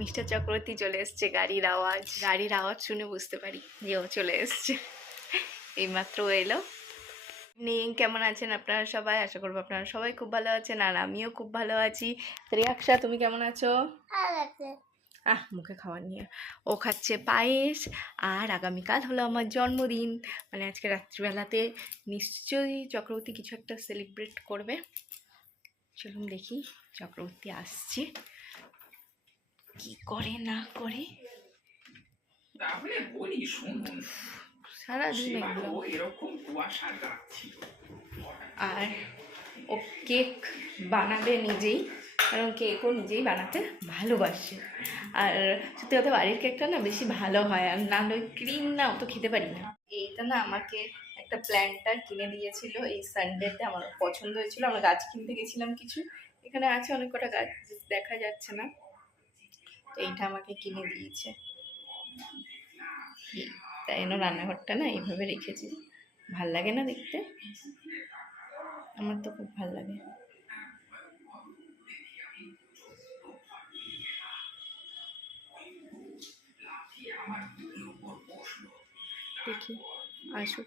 Mister Chakraborty চলে এসছে। গাড়ির আওয়াজ শুনে বুঝতে পারি যে ও চলে এসছে। এইমাত্র এলো। কেমন আছেন আপনারা সবাই? আশা করবো আপনারা সবাই খুব ভালো আছেন, আর আমিও খুব ভালো আছি। ত্রিয়াক্ষা, তুমি কেমন আছো? মুখে খাওয়ার নিয়ে ও খাচ্ছে পায়েস। আর আগামীকাল হলো আমার জন্মদিন, মানে আজকে রাত্রিবেলাতে নিশ্চয়ই চক্রবর্তী কিছু একটা সেলিব্রেট করবে। চলুন দেখি চক্রবর্তী আসছে, কি করে না করে। সারাদিন আর ও কেক বানাবে নিজেই, কারণ কেকও নিজেই বানাতে ভালোবাসে। আর সত্যি কথা, বাড়ির কেকটা না বেশি ভালো হয়, আর না ওই ক্রিম না অত খেতে পারি না। এইটা না আমাকে একটা প্ল্যান্টার কিনে দিয়েছিল এই সানডেতে, আমার পছন্দ হয়েছিল। আমরা গাছ কিনতে গেছিলাম কিছু, এখানে আছে অনেক কটা গাছ, দেখা যাচ্ছে না। এইটা আমাকে কিনে দিয়েছে, তাই জন্য রান্নাঘরটা না এইভাবে রেখেছি। ভাল লাগে না দেখতে? আমার তো খুব ভাল লাগে। দেখি আসুক।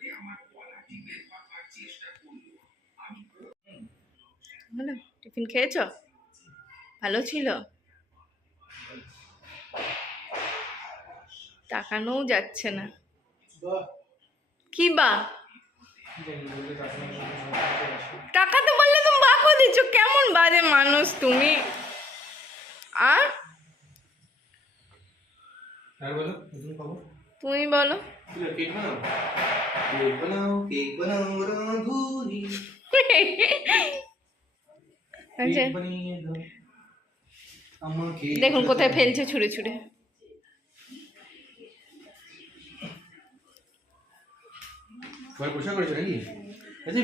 হলো, টিফিন খেয়েছ? ভালো ছিল? তাকানোও যাচ্ছে না। কি বা টাকাতে বললে তুমি বাঁকো দিচ্ছ, কেমন বাজে মানুষ তুমি। আর তুমি বলো। দেখুন কোথায় ফেলছে ছুঁড়ে ছুঁড়ে।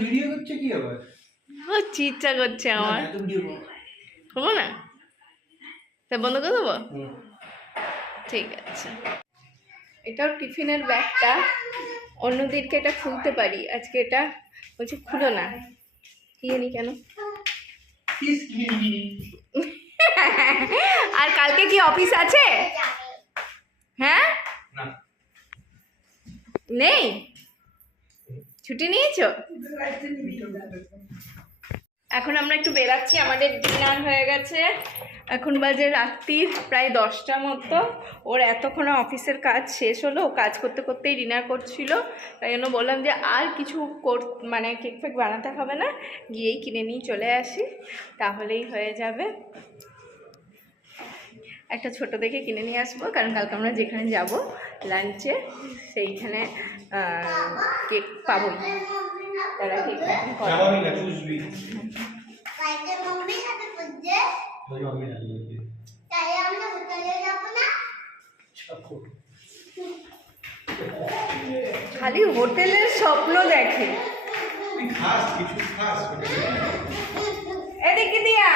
ভিডিও করছে কি আবার? ইচ্ছা করছে আমার, করবো না, তা বন্ধ করে দেবো। ঠিক আছে। এটাও টিফিনের ব্যাগটা, অন্যদিনকে এটা খুলতে পারি, আজকে এটা বলছি খুলো না। কি জানি কেন। আর কালকে কি অফিস আছে? হ্যাঁ, নেই, ছুটি নিয়েছো? এখন আমরা একটু বেরাচ্ছি, আমাদের ডিনার হয়ে গেছে। এখন বাজে রাত্রির প্রায় 10টা মতো। ওর এতক্ষণে অফিসের কাজ শেষ হলো, ও কাজ করতে করতেই ডিনার করছিল। তাই জন্য বললাম যে আর কিছু মানে কেক ফেক বানাতে হবে না, গিয়েই কিনে নিয়ে চলে আসি, তাহলেই হয়ে যাবে। একটা ছোট দেখে কিনে নিয়ে আসবো, কারণ কালকে আমরা যেখানে যাব লাঞ্চে সেইখানে কেক পাবোই। তারা কেক খালি হোটেলের স্বপ্ন দেখে। এদিকে দিয়া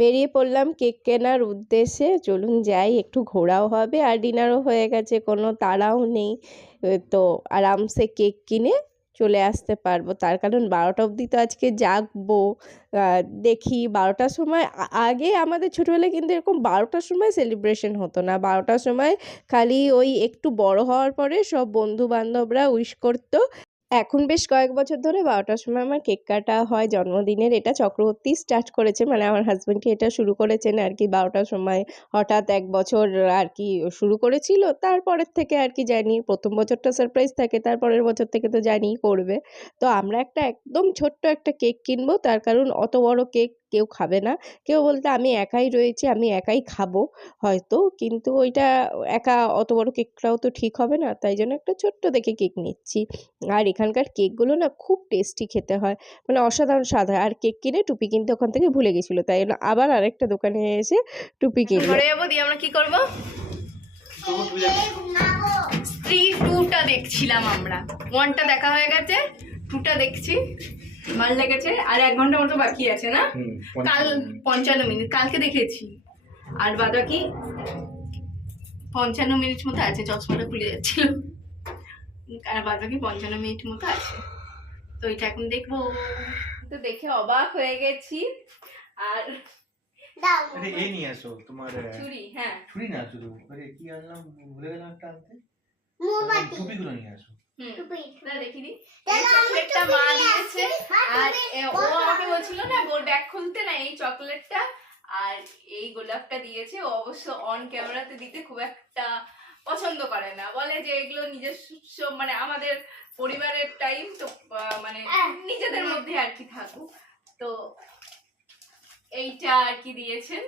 বেরিয়ে পড়লাম কেক কেনার উদ্দেশ্যে। চলুন যাই, একটু ঘোরাও হবে আর ডিনারও হয়ে গেছে, কোনো তাড়াও নেই, তো আরামসে কেক কিনে চলে আসতে পারবো। তার কারণ 12টা অবধি তো আজকে জাগবো। দেখি 12টার সময়, আগে আমাদের ছোটোবেলায় কিন্তু এরকম 12টার সময় সেলিব্রেশন হতো না। 12টার সময় খালি ওই একটু বড় হওয়ার পরে সব বন্ধু বান্ধবরা উইশ করতো। এখন বেশ কয়েক বছর ধরে 12টার সময় আমার কেক কাটা হয় জন্মদিনের। এটা চক্রবর্তী স্টার্ট করেছে, মানে আমার হাজব্যান্ডকে এটা শুরু করেছেন আর কি। 12টার সময় হঠাৎ এক বছর আর কি শুরু করেছিল, তারপরের থেকে আর কি জানি, প্রথম বছরটা সারপ্রাইজ থাকে, তারপরের বছর থেকে তো জানি করবে। তো আমরা একটা একদম ছোট্ট একটা কেক কিনবো, তার কারণ অত বড় কেক কেউ খাবে না। কেউ বলতে আমি একাই রয়েছি, আমি একাই খাবো হয়তো, কিন্তু ওইটা একা অত বড় কেকটাও তো ঠিক হবে না, তাই জন্য একটা ছোট্ট দেখে কেক নিচ্ছি। আর এখানকার কেকগুলো না খুব টেস্টি খেতে হয়, মানে অসাধারণ স্বাদ হয়। আর কেক কিনে টুপি কিনতে ওখান থেকে ভুলে গেছিলো, তাই জন্য আবার আরেকটা দোকানে এসে টুপি কিনবো। ঘরে যাবো, দিয়ে আমরা কি করবো? স্ত্রী 2টা দেখছিলাম আমরা। 1টা দেখা হয়ে গেছে, 2টা দেখছি, ভালো লেগেছে। আর 1 ঘন্টা মতো বাকি আছে না? কাল 55 মিনিট কালকে দেখেছি, আর বাকি 55 মিনিট মতো আছে। চশমাটা খুলে যাচ্ছিল, আর বাকি 55 মিনিট মতো আছে। তো এটা এখন দেখবো। তো দেখে অবাক হয়ে গেছি, আর দাও আরে এই নিয়ে আসো তোমার চুড়ি, হ্যাঁ ছুরি না শুধু আরে কি আনলাম ভুলে গেলাম একটা আনতে মোমবাতি টুপিগুলো নিয়ে আসো টুপি না দেখি দি এই দাদা, আমি চকলেটটা টুপি মা নিয়ে দিয়েছে আসছি। আর ও বলো। আমাকে বলছিল না ওর ব্যাগ খুলতে না এই চকলেটটা আর এই গোলাপটা দিয়েছে। ও অবশ্য অন ক্যামেরাতে দিতে খুব একটা পছন্দ করে না, বলে যে এগুলো নিজস্ব মানে আমাদের পরিবারের টাইম তো মানে নিজেদের মধ্যে আর কি থাকুক। তো এইটা আর কি দিয়েছেন।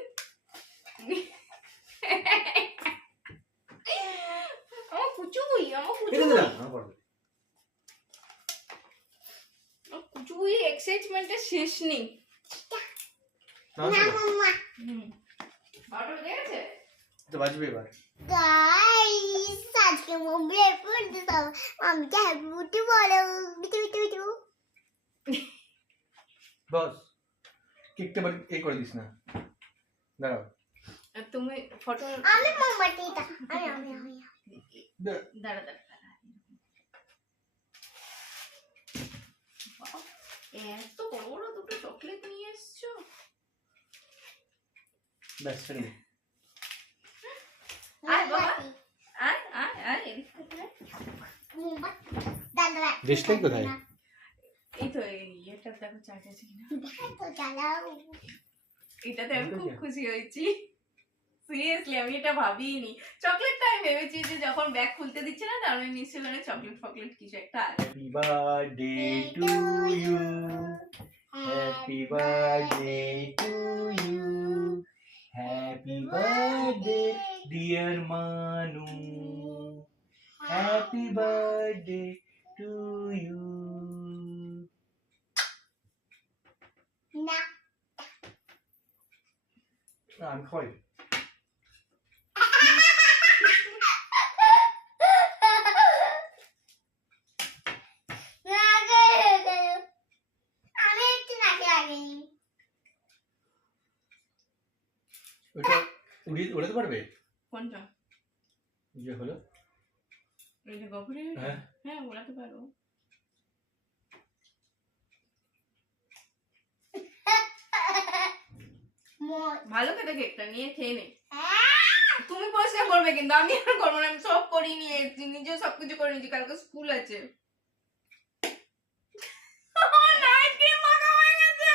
আমার কুচুই কুচুই এক্সাইটমেন্টের শেষ নেই। না মাম্মা বারোটা বেজে গেছে। তো বাজবে এবার গাইস আজকে মোবাইল ফোন দিতাম আমি কি হ্যাপি বার্থডে বলো বিটু বিটু বিটু বস কেকটা বাড়ি এই করে দিস না দাঁড়াও আর তুমি ফটো আমি মোমবাতিটা আমি দাঁড়া দাঁড়া এত বড় বড় দুটো চকলেট নিয়ে এসছো। ব্যাস ছেড়ে দে। আয় বাবা মোমবাতি আয় আয় আয় এদিক থেকে আয়। মোমবাতি দাদা দেশটাই কোথায়? এই তো এই এটা দেখো চার্জ আছে কিনা। তো চালাও এটাতে আমি খুব খুশি হয়েছি। সিরিয়াসলি আমি এটা ভাবিনি। চকলেটটা আমি ভেবেছি যে যখন ব্যাগ খুলতে দিচ্ছে না তার মানে নিশ্চয়ই মানে চকলেট ফকলেট কিছু একটা আছে। Happy birthday to you happy birthday to you happy birthday dear Manu happy birthday to you না আমি খাই আমি একটু নাকি লাগেনি ওটা উড়াতে পারবে কোনটা? যে হলো এটা গপুরে হ্যাঁ হ্যাঁ ওড়াতে পারো। ভালো খেতে কেকটা নিয়ে খেয়ে নে। তুমি পরিষ্কার করবে কিন্তু আমি আর করবো না। আমি সব করি নিয়ে এসেছি, নিজেও সবকিছু করে নিয়েছি। কালকে স্কুল আছে। নাইট ক্রিম মাখা হয়ে গেছে।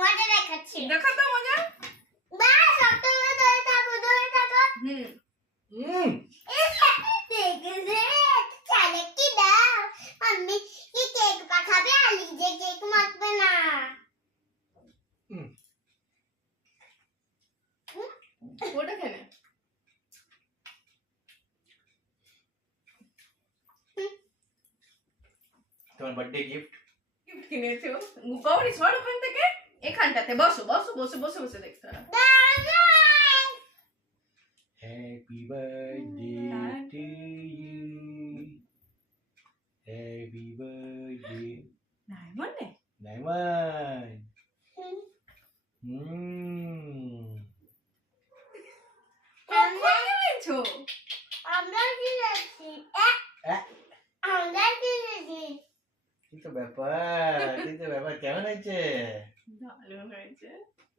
মজা দেখাচ্ছি দেখা তো মজা। হুম আমি কি কেক পাঠাবে আলি যে কেক মাখবে না ওটা খেলে তোমার বার্থডে গিফট গিফট কিনেছো। গৌরী সর ওখান থেকে এখানটাতে বসো বসো বসে বসে বসে দেখতে হবে। Happy birthday to you happy birthday নাই মনে নাইমান কখন কিনেছো? আমরা কিনেছি আমরা কিনেছি কি তো ব্যাপার কেমন হয়েছে ভালো হয়েছে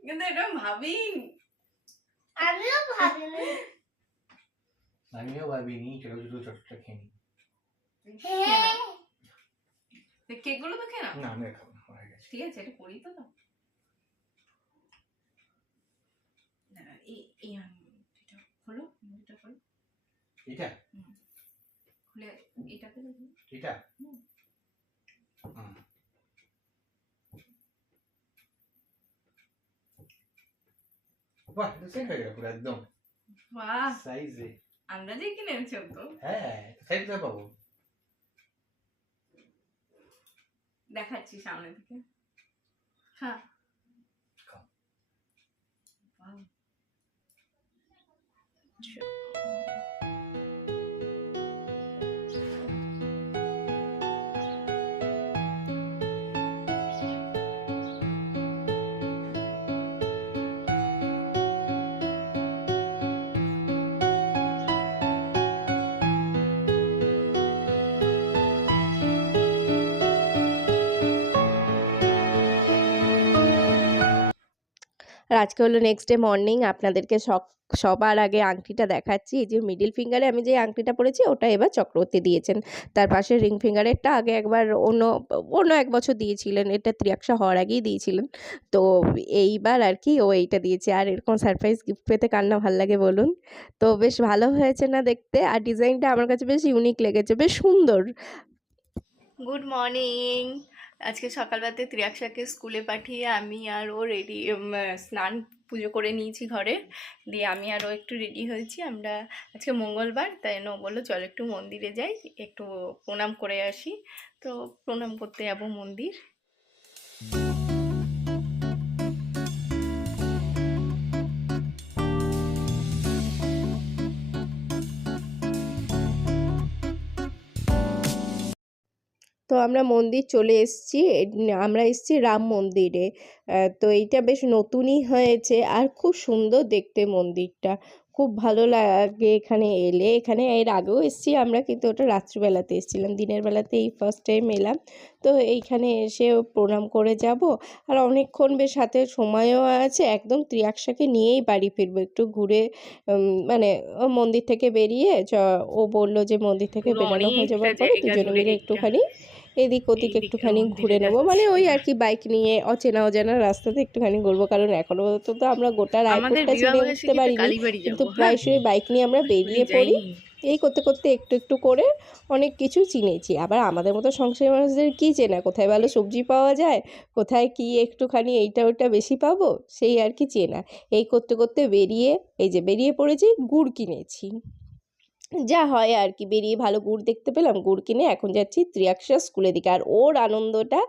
কিন্তু এটা ভাবিনি। আমিও ভাবিনি আমিও ভাবিনি চলো দুটো চটটা খেয়ে নি কেক গুলো তো খেয়ে নাও। না আমি আর খাবো না হয়ে গেছে ঠিক আছে এটা করি তো দাও। দাঁড়া, এই এটা খোলো এটা খোলো এটা খুলে এটাকে দেখো। এটা হুম। বাহ এটা সেট হয়ে গেল পুরো একদম বাহ সাইজে আন্দাজেই কিনেছো তো। হ্যাঁ সাইজ তো পাবো দেখাচ্ছি সামনে থেকে। হ্যাঁ খাও। আর আজকে হলো নেক্সট ডে মর্নিং। আপনাদেরকে সবার আগে আংটিটা দেখাচ্ছি। এই যে মিডল ফিঙ্গারে আমি যে আংটিটা পরেছি ওটা এবার চক্রবর্তী দিয়েছেন। তার পাশে রিং ফিঙ্গারেরটা আগে একবার অন্য এক বছর দিয়েছিলেন, এটা ত্রিয়াক্সা হওয়ার আগেই দিয়েছিলেন। তো এইবার আর কি ও এইটা দিয়েছে। আর এরকম সারপ্রাইজ গিফট পেতে কার না ভালো লাগে বলুন? তো বেশ ভালো হয়েছে না দেখতে? আর ডিজাইনটা আমার কাছে বেশ ইউনিক লেগেছে, বেশ সুন্দর। Good morning. আজকে সকালবেলাতে ত্রিয়াক্সাকে স্কুলে পাঠিয়ে আমি আর ও রেডি, স্নান পুজো করে নিয়েছি ঘরে, দিয়ে আমি আর ও একটু রেডি হয়েছি। আমরা আজকে মঙ্গলবার, তাই ও বললো চল একটু মন্দিরে যাই, একটু প্রণাম করে আসি। তো প্রণাম করতে যাবো মন্দির। তো আমরা মন্দির চলে এসেছি। আমরা এসেছি রাম মন্দিরে। তো এইটা বেশ নতুনই হয়েছে আর খুব সুন্দর দেখতে মন্দিরটা, খুব ভালো লাগে এখানে এলে। এখানে এর আগেও এসেছি আমরা, কিন্তু ওটা রাত্রিবেলাতে এসেছিলাম, দিনের বেলাতে এই ফার্স্ট টাইম এলাম। তো এইখানে এসে প্রণাম করে যাব। আর অনেকক্ষণ বেশ হাতে সময়ও আছে, একদম ত্রিয়াক্সাকে নিয়েই বাড়ি ফিরবো একটু ঘুরে। মানে ও মন্দির থেকে বেরিয়ে ও বললো যে মন্দির থেকে পুরো বেরানো হয়ে অনেকটা যাওয়ার পরে জায়গা দুজনে জুড়ে মিলে এইটা একটুখানি এদিক ওদিক এই দিকটা একটুখানি মন্দিরে ঘুরে নেবো, মানে ওই যাচ্ছি। আর কি বাইক নিয়ে অচেনা অজানা রাস্তাতে একটুখানি ঘুরবো। কারণ এখনো তো আমরা গোটা আমাদের রায়পুরটা বিবাহ চিনে বার্ষিকীতে উঠতে পারিনি, কালীবাড়ি কিন্তু যাবো, হ্যাঁ, প্রায়শই বাইক নিয়ে আমরা পুরী বেরিয়ে পড়ি। যাইনি। এই করতে করতে একটু একটু করে অনেক কিছু চিনেছি। আবার আমাদের মতো সংসারী মানুষদের কি চেনা, কোথায় ভালো সবজি পাওয়া যায়, কোথায় কি একটুখানি এইটা ওটা বেশি পাবো, সেই আর কি চেনা। এই করতে করতে বেরিয়ে পড়েছি, গুড় কিনেছি। যা হয় আর কি, বেরিয়ে ভালো গুড় দেখতে পেলাম, গুড় কিনে এখন যাচ্ছি ত্রিয়াক্সা স্কুলের দিকে। আর ওর আনন্দটা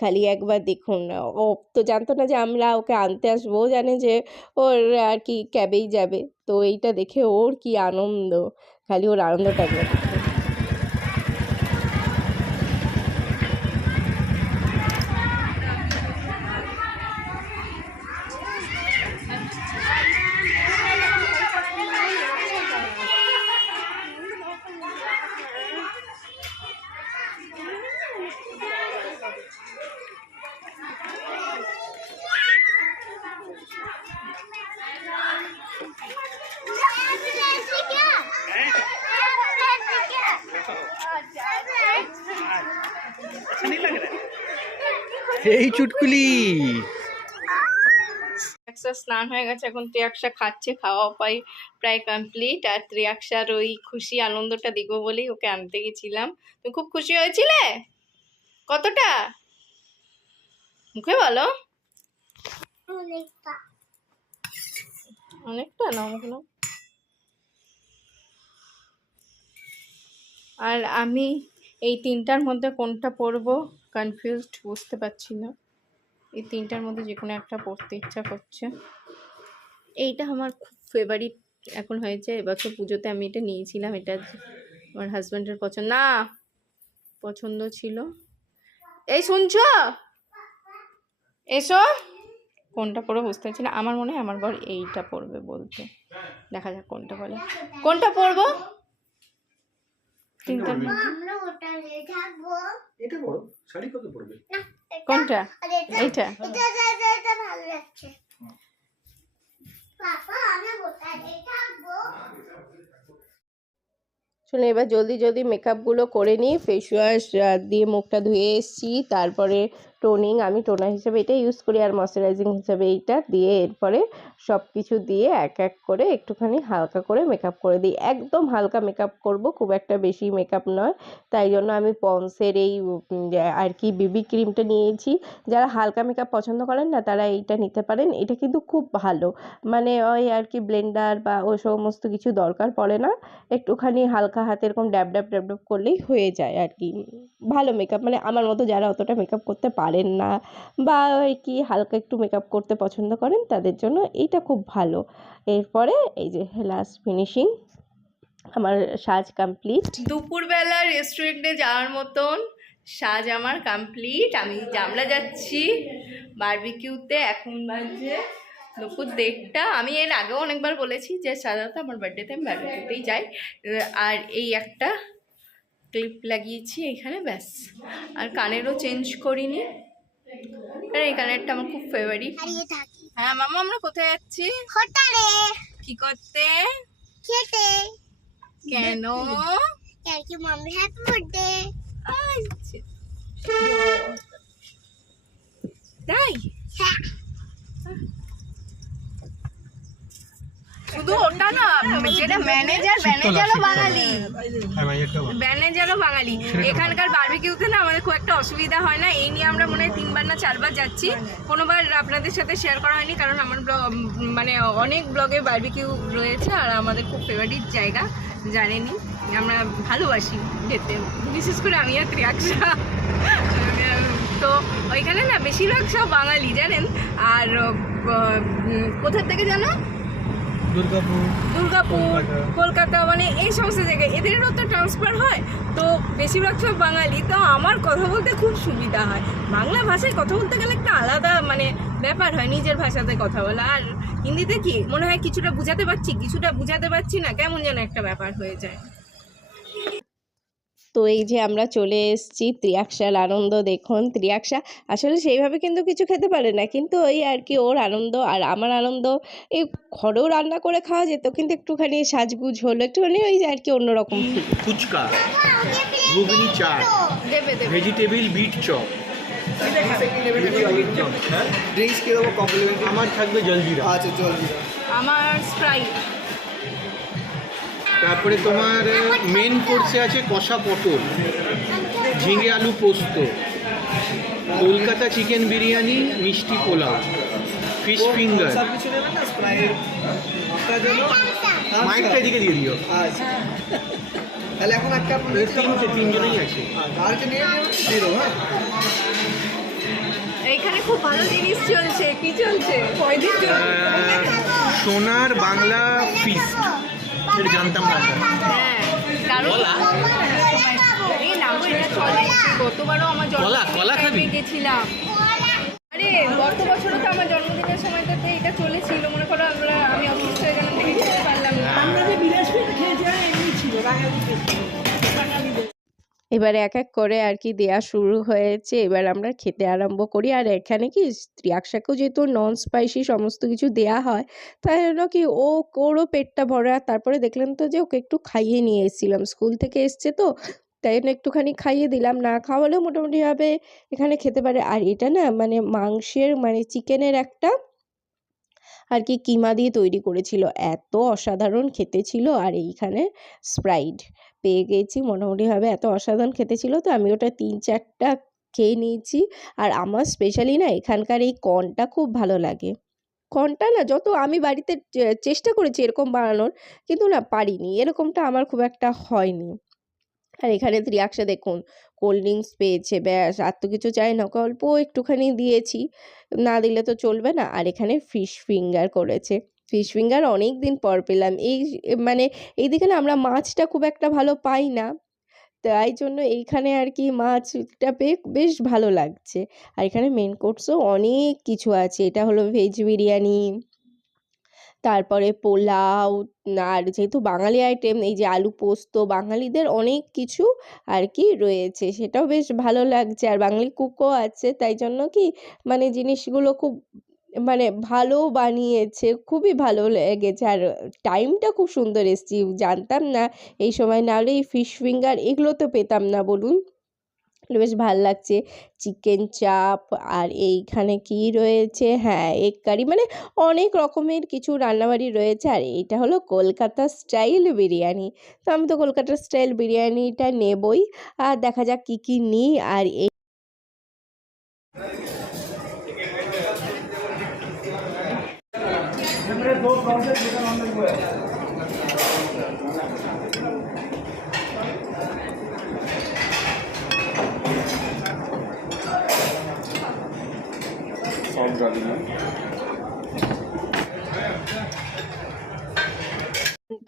খালি একবার দেখুন না। ও তো জানতো না যে আমরা ওকে আনতে আসবো, ও জানে যে ওর আর কি ক্যাবেই যাবে। তো এইটা দেখে ওর কি আনন্দ, খালি ওর আনন্দটা একবার দেখুন। এই চুটকুলি ত্রিয়াক্সা স্নান হয়ে গেছে, এখন ত্রিয়াক্সা খাচ্ছে, খাওয়া প্রায় কমপ্লিট। আর ত্রিয়াক্সার ওই খুশি আনন্দটা দেখবো বলেই ওকে আনতে গেছিলাম। তুমি খুব খুশি হয়েছিলে? কতটা মুখে বলো? অনেকটা না মুখে নাও। আর আমি এই তিনটার মধ্যে কোনটা পরবো কনফিউজড, বুঝতে পারছি না। এই তিনটার মধ্যে যে কোনো একটা পরতে ইচ্ছা করছে। এইটা আমার খুব ফেভারিট এখন হয়েছে। এবছর পুজোতে আমি এটা নিয়েছিলাম, এটা আমার হাজব্যান্ডের পছন্দ ছিল। এই শুনছো? এসো। কোনটা পরবো বুঝতে পারছি না। আমার মনে হয় আমার বর এইটা পরবে বলতে, দেখা যাক কোনটা বলে। কোনটা পরবো তিনটার মধ্যে? এটা বড় শাড়ি কত পড়বে? কোনটা? এইটা। ভালো লাগছে। পাপা আমরা গোটাতে থাকবো। শুনে এবার জলদি মেকআপগুলো করে নিই। ফেস ওয়াশ দিয়ে মুখটা ধুয়ে এসেছি, তারপরে টোনিং, আমি টোনার হিসেবে এটা ইউজ করি, আর ময়শ্চারাইজিং হিসেবে এইটা দিয়ে এরপরে সব কিছু দিয়ে এক এক করে একটুখানি হালকা করে মেকআপ করে দিই। একদম হালকা মেকআপ করব, খুব একটা বেশি মেকআপ নয়। তাই জন্য আমি পন্সের এই আর কি বিবি ক্রিমটা নিয়েছি। যারা হালকা মেকআপ পছন্দ করেন না তারা এইটা নিতে পারেন। এটা কিন্তু খুব ভালো, মানে ওই আর কি ব্লেন্ডার বা ওই সমস্ত কিছু দরকার পড়ে না, একটুখানি হালকা হাতে এরকম ড্যাব ড্যাব ড্যাব ড্যাব করলেই হয়ে যায় আর কি। ভালো মেকআপ, মানে আমার মতো যারা অতটা মেকআপ করতে পারেন না বা ওই কি হালকা একটু মেকআপ করতে পছন্দ করেন তাদের জন্য এইটা খুব ভালো। এরপরে এই যে লাস্ট ফিনিশিং, আমার সাজ কমপ্লিট। দুপুরবেলা রেস্টুরেন্টে যাওয়ার মতন সাজ আমার কমপ্লিট। আমরা যাচ্ছি বারবিকিউতে। এখন বাজে দুপুর 1:30। আমি এর আগেও অনেকবার বলেছি যে সাধারণত আমার বার্থডেতে আমি বারবিকিউতেই যাই। আর এই একটা ক্লিপ লাগিয়েছি এখানে, ব্যাস। আর কানেরও চেঞ্জ করিনি, কারণ এই কানেরটা আমার খুব ফেভারিট। হারিয়ে থাকি। হ্যাঁ মামা, আমরা কোথায় যাচ্ছি? হোটেলে কি করতে? খেতে। কেন? Thank you mummy, happy birthday. আচ্ছা, তাই? হ্যাঁ শুধু ওটা না, যেটা ম্যানেজারও বাঙালি। ম্যানেজারও বাঙালি। এখানকার বারবিকিউতে না আমাদের খুব একটা অসুবিধা হয় না। এই নিয়ে আমরা মনে হয় 3বার না 4বার যাচ্ছি। কোনোবার আপনাদের সাথে শেয়ার করা হয়নি, কারণ আমার মানে অনেক ব্লগে বারবিকিউ রয়েছে, আর আমাদের খুব ফেভারিট জায়গা, জানেনই। আমরা ভালোবাসি যেতে, বিশেষ করে আমি আর ত্রিয়াক্সা। তো ওইখানে না বেশিরভাগ সব বাঙালি, জানেন। আর কোথার থেকে জানো? দুর্গাপুর, কলকাতা, মানে এই সমস্ত জায়গায় এদেরও তো ট্রান্সফার হয়। তো বেশিরভাগ সব বাঙালি। তো আমার কথা বলতে খুব সুবিধা হয়। বাংলা ভাষায় কথা বলতে গেলে একটা আলাদা মানে ব্যাপার হয়, নিজের ভাষাতে কথা বলা। আর হিন্দিতে কি মনে হয় কিছুটা বুঝাতে পারছি, কিছুটা বুঝাতে পারছি না, কেমন যেন একটা ব্যাপার হয়ে যায়। তো এই যে আমরা চলে এসেছি ত্রিয়াক্সার আনন্দ দেখুন। ত্রিয়াক্সা আসলে সেইভাবে কিন্তু কিছু খেতে পারে না, কিন্তু ওই আর কি ওর আনন্দ আর আমার আনন্দ। এই ঘরেও রান্না করে খাওয়া যেত, কিন্তু একটুখানি সাজগুজ হলো, একটুখানি ওই যে আর কি অন্যরকম feel। ফুচকা, ঘুগনি চাট, দেবে দেবে। Vegetable bit chop. ড্রিঙ্কস কি দেবো কমপ্লিমেন্টারি? আমার থাকবে জলজিরা। আচ্ছা জলজিরা। আমার স্প্রাইট। তারপরে তোমার মেন কোর্সে আছে কষা পটল, ঝিঙে আলু পোস্ত, কলকাতা চিকেন বিরিয়ানি, মিষ্টি পোলাও, ফিশ ফিঙ্গার। সব কিছু নেবেন না স্প্রাইট তার জন্য? মাইকটা এদিকে দিয়ে দিও। আচ্ছা তাহলে এখন একটা আপনার তিনজনেই আছে। আর কি নিয়ে দিয়ে দেবো? হ্যাঁ এইখানে খুব ভালো জিনিস চলছে। কি চলছে? কয়দিন চলছে? সোনার বাংলা ফিস্ট, এটা জানতাম না। হ্যাঁ, কারণ এই না গো, এটা চলে। গতবারও আমার কলা খাবি? জন্মদিনে গেছিলাম। আরে গত বছরও তো আমার জন্মদিনের সময়টাতে এটা চলেছিল। মনে করো আমি অসুস্থ হয়ে গেলাম, দেখে খেতে পারলাম না। এবারে এক এক করে আর কি দেয়া শুরু হয়েছে। এবার আমরা খেতে আরম্ভ করি। আর এখানে কি ত্রিয়াক্সাকেও যেহেতু নন স্পাইসি সমস্ত কিছু দেয়া হয়, তাই জন্য কি ওরও পেটটা ভরে। আর তারপরে দেখলেন তো যে ওকে একটু খাইয়ে নিয়ে এসেছিলাম, স্কুল থেকে এসছে তো, তাই জন্য একটুখানি খাইয়ে দিলাম। না খাওয়ালেও মোটামুটিভাবে এখানে খেতে পারে। আর এটা না মানে মাংসের মানে চিকেনের একটা আর কি কিমা দিয়ে তৈরি করেছিল, এত অসাধারণ খেতে ছিল। আর এইখানে স্প্রাইট পেয়ে গেছি মোটামুটিভাবে, এত অসাধারণ খেতে ছিল। তো আমি ওটা 3-4টা খেয়ে নিয়েছি। আর আমার স্পেশালি না এখানকার এই কর্নটা খুব ভালো লাগে। কর্নটা না যত আমি বাড়িতে চেষ্টা করেছি এরকম বানানোর, কিন্তু না পারিনি, এরকমটা আমার খুব একটা হয়নি। আর এখানে ত্রিয়াক্সা দেখুন কোল্ড ড্রিঙ্কস পেয়েছে, ব্যাস আর তো কিছু চাই না, অল্প একটুখানি দিয়েছি, না দিলে তো চলবে না। আর এখানে ফিশ ফিঙ্গার করেছে। ফিশ ফিঙ্গার অনেক দিন পর পেলাম। মানে এইদিকে না আমরা মাছটা খুব একটা ভালো পাই না, তাই জন্য এইখানে আর কি মাছটা পেয়ে বেশ ভালো লাগছে। আর এখানে মেন কোর্সও অনেক কিছু আছে। এটা হলো ভেজ বিরিয়ানি, তারপরে পোলাও, আর যেহেতু বাঙালি আইটেম এই যে আলু পোস্ত, বাঙালিদের অনেক কিছু আর কি রয়েছে, সেটাও বেশ ভালো লাগছে। আর বাঙালি কুকও আছে, তাই জন্য কি মানে জিনিসগুলো খুব মানে ভালো বানিয়েছে, খুবই ভালো লেগেছে। আর টাইমটা খুব সুন্দর এসেছি, জানতাম না এই সময়, নাহলে এই ফিশ ফিঙ্গার এগুলো তো পেতাম না বলুন। বেশ ভাল লাগছে। চিকেন চাপ, আর এইখানে কি রয়েছে, হ্যাঁ এগ কারি, মানে অনেক রকমের কিছু রান্নাবাড়ি রয়েছে। আর এইটা হলো কলকাতা স্টাইল বিরিয়ানি। তো আমি তো কলকাতা স্টাইল বিরিয়ানিটা নেবই, আর দেখা যাক কি কি নিই। আর এই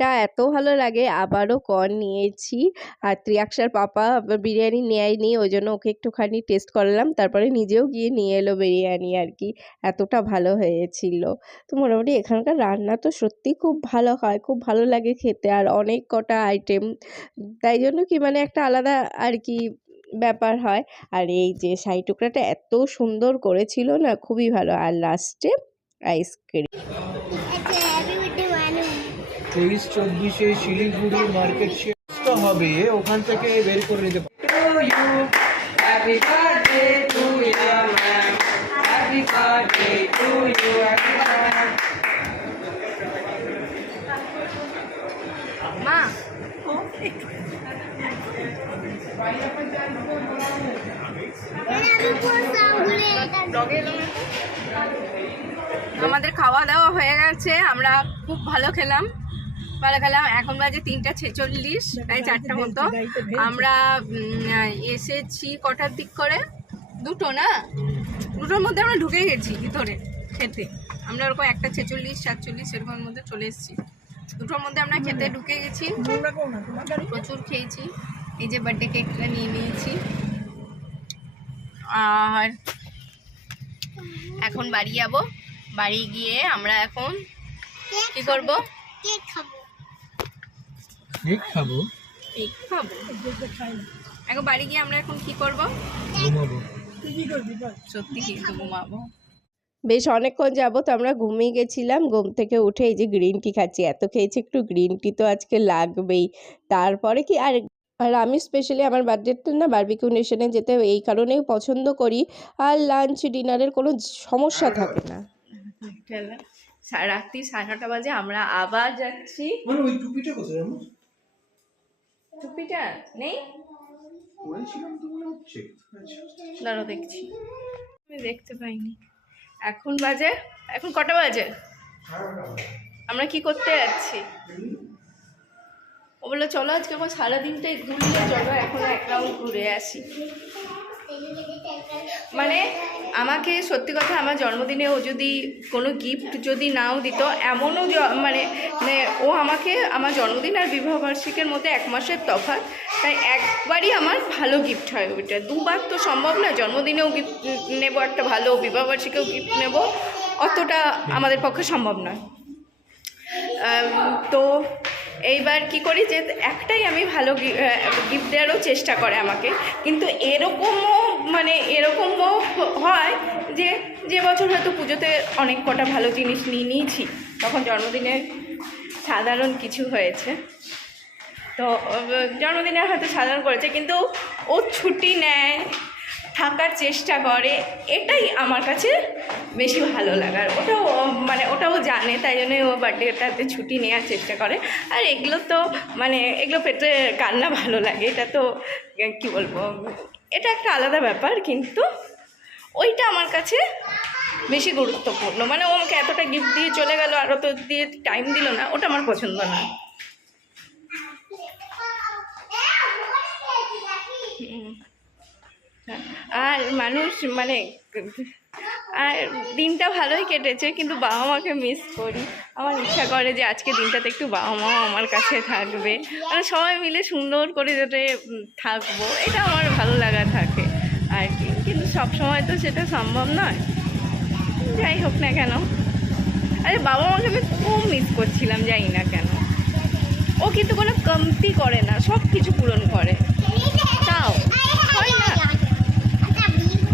টা এত ভালো লাগে, আবারও কর্ন নিয়েছি। আর ত্রিয়াক্সার পাপা বিরিয়ানি নেয়নি, ওই জন্য ওকে একটুখানি টেস্ট করালাম, তারপরে নিজেও গিয়ে নিয়ে এলো বিরিয়ানি আর কি, এতটা ভালো হয়েছিল। তো মোটামুটি এখানকার রান্না তো সত্যি খুব ভালো হয়, খুব ভালো লাগে খেতে। আর অনেক কটা আইটেম, তাই জন্য কি মানে একটা আলাদা আর কি ব্যাপার হয়। আর এই যে শাহী টুকরাটা এত সুন্দর করেছিল না, খুবই ভালো। আর লাস্টে আইসক্রিম। আচ্ছা হ্যাপি বার্থডে মানু। 23-24 শিলিগুড়ি মার্কেট শেষ হবে, ওখান থেকে বের করে নিতে পারো। মা আমি বললাম বলে আমাদের খাওয়া দাওয়া হয়ে গেছে, আমরা খুব ভালো খেলাম। এখন বাজে 3:46, প্রায় 4টা মতো। আমরা এসেছি কটার দিক করে, 2টো না, 2টোর মধ্যে আমরা ঢুকে গেছি ভিতরে খেতে। আমরা ওরকম 1:46-47 এরকম মধ্যে চলে এসেছি। 2টোর মধ্যে আমরা খেতে ঢুকে গেছি, প্রচুর খেয়েছি। এই যে বার্থডে কেকটা নিয়ে নিয়েছি। আর এখন বাড়ি যাবো। বাড়ি গিয়ে আমরা এখন কি করবো? কেক খাবো। কেক খাবো, কেক খাবো। এখন বাড়ি গিয়ে আমরা এখন কি করবো? ঘুমাবো। সত্যি কিন্তু ঘুমাবো। বেশ অনেকক্ষণ যাবত আমরা ঘুমিয়ে গেছিলাম। ঘুম থেকে উঠে এই যে গ্রিন টি খাচ্ছি। এত খেয়েছি, একটু গ্রিন টি তো আজকে লাগবেই। তারপরে কি আর আমি স্পেশালি আমার বার্থডেতে না বারবিকিউ নেশনে যেতে এই কারণেই পছন্দ করি, আর লাঞ্চ ডিনারের কোনো সমস্যা থাকে না। রাত্রি 9:30 বাজে, আমরা আবার যাচ্ছি। মানে ওই টুপিটা কোথায় আমার? টুপিটা নেই, বলছিলাম তো মনে হচ্ছে। দাঁড়ো দেখছি, আমি দেখতে পাইনি। এখন কটা বাজে? আমরা কি করতে যাচ্ছি? ও বললো চলো আজকে আমার সারাদিনটাই ঘুরলে, চলো এখন এক রাউন্ড ঘুরে আসি। মানে আমাকে সত্যি কথা, আমার জন্মদিনে ও যদি কোনো গিফট যদি নাও দিত, এমনও মানে ও আমাকে আমার জন্মদিন আর বিবাহবার্ষিকীর মধ্যে 1 মাসের তফাৎ, তাই একবারই আমার ভালো গিফট হয় ওইটা। 2বার তো সম্ভব না, জন্মদিনেও গিফট নেব একটা ভালো, বিবাহবার্ষিকীও গিফট নেব, অতটা আমাদের পক্ষে সম্ভব নয়। তো এইবার কি করি যে একটাই আমি ভালো গিফট দেওয়ারও চেষ্টা করে আমাকে, কিন্তু এরকমও হয় যে বছর হয়তো পুজোতে অনেক কটা ভালো জিনিস নিয়েছি, তখন জন্মদিনে সাধারণ কিছু হয়েছে, তো জন্মদিনে হয়তো সাধারণ করেছে, কিন্তু ও ছুটি নেয়, থাকার চেষ্টা করে, এটাই আমার কাছে বেশি ভালো লাগার। ওটাও জানে, তাই জন্য ও বার্থডেটাতে ছুটি নেওয়ার চেষ্টা করে। আর এগুলো পেতে কান্না ভালো লাগে, এটা তো কি বলবো, এটা একটা আলাদা ব্যাপার, কিন্তু ওইটা আমার কাছে বেশি গুরুত্বপূর্ণ। মানে ও আমাকে এতটা গিফট দিয়ে চলে গেল আর অত দিয়ে টাইম দিল না, ওটা আমার পছন্দ না। আর মানুষ আর দিনটা ভালোই কেটেছে, কিন্তু বাবা মাকে মিস করি। আমার ইচ্ছা করে যে আজকে দিনটাতে একটু বাবা মা আমার কাছে থাকবে, মানে সবাই মিলে সুন্দর করে যাতে থাকবো, এটা আমার ভালো লাগা থাকে আর কি। কিন্তু সবসময় তো সেটা সম্ভব নয়, যাই হোক না কেন। আরে বাবা মাকে আমি খুব মিস করছিলাম, জানি না কেন। ও কিন্তু কোনো কমতি করে না, সব কিছু পূরণ করে, তাও হয় না,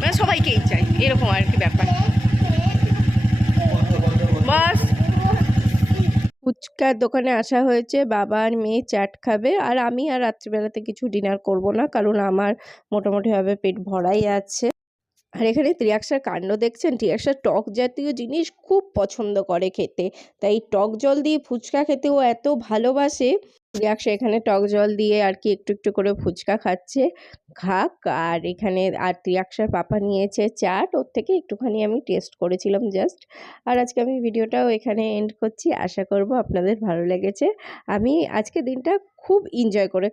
মানে সবাইকেই চাই, এরকম আর কি ব্যাপার। বাস ফুচকার দোকানে আসা হয়েছে, বাবা আর মেয়ে চাট খাবে, আর আমি আর রাত্রিবেলাতে কিছু ডিনার করব না, কারণ আমার মোটামুটিভাবে পেট ভরাই আছে। আর এখানে ত্রিয়াক্সার কাণ্ড দেখছেন, ত্রিয়াক্সা টক জাতীয় জিনিস খুব পছন্দ করে খেতে, তাই টক জল দিয়ে ফুচকা খেতে ও এত ভালোবাসে। ত্রিয়াক্সা এখানে টক জল দিয়ে আর কি একটু একটু করে ফুচকা খাচ্ছে, খাক। আর এখানে ত্রিয়াক্সার পাপা নিয়েছে চাট, ওর থেকে একটুখানি আমি টেস্ট করেছিলাম জাস্ট। আর আজকে আমি ভিডিওটাও এখানে এন্ড করছি, আশা করব আপনাদের ভালো লেগেছে। আমি আজকে দিনটা খুব এনজয় করে